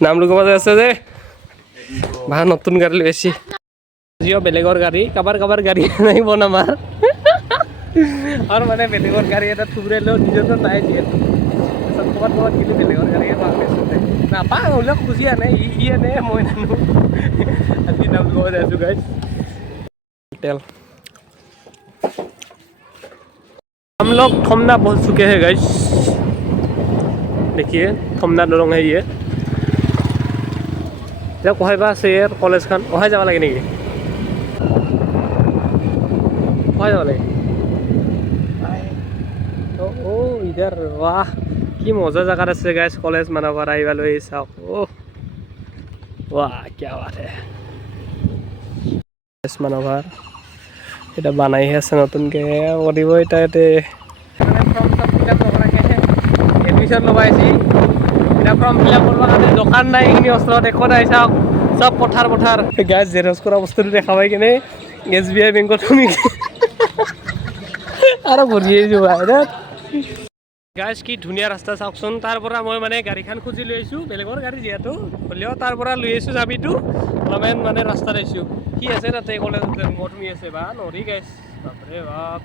নাম লগাব আছে যে ভাল নতুন গাড়ী লৈ আহিছে আজিও বেলেগৰ গাড়ী কাবাৰ গাড়ী নাই বনামাৰ আৰু মানে বেলেগৰ গাড়ী এটা থুবৰাইলেও নিজৰটো নাই যিহেতু ক'ৰবাত কিন্তু বেলেগৰ গাড়ীয়ে পাওঁ বেচোঁতে নাপাওঁ হ'লেও খুজি আনে ই আনে মই নানো আজি নাম লগাব যাইছোঁ গাইজ তেল हम लोग थमना पहुंच चुके हैं गाइस देखिए थमना दरंग है ये कहीं बा से कॉलेज खान वहाँ जावा लगे नेকি वहाँ जावा लगे ओ इधर वाह कि मजा जगह আছে गाइस कॉलेज माना पर आइबा লৈ চাওক ओ वाह क्या बात है कॉलेज माना पर এটা বানাই আছে নতুনকে কৰিব এটা এতে ফৰ্ম সব ফিল আপ কৰাকে এডমিশন লবাইছি এটা ফৰ্ম ফিল আপ কৰবা কাৰণে দোকান নাই ইনি ওচৰত এখন আই চাওক সব পথাৰ গাইজ জেৰক্স কৰা বস্তুটো দেখাবাই কিনে SBI বেংকত তুমি আৰু ঘূৰিয়ে যোৱা গাইজ কি ধুনীয়া ৰাস্তা চাওকচোন তাৰ পৰা মই মানে গাড়ীখন খুজি লৈ আহিছোঁ বেলেগৰ গাড়ী যিহেতু হ'লেও তাৰ পৰা লৈ আহিছোঁ চাবিটো অলপমান মানে ৰাস্তাত আহিছোঁ কি আছে তাতে কলেজ তুমি আছে বা নৰি গাইজ বাপৰে বাপ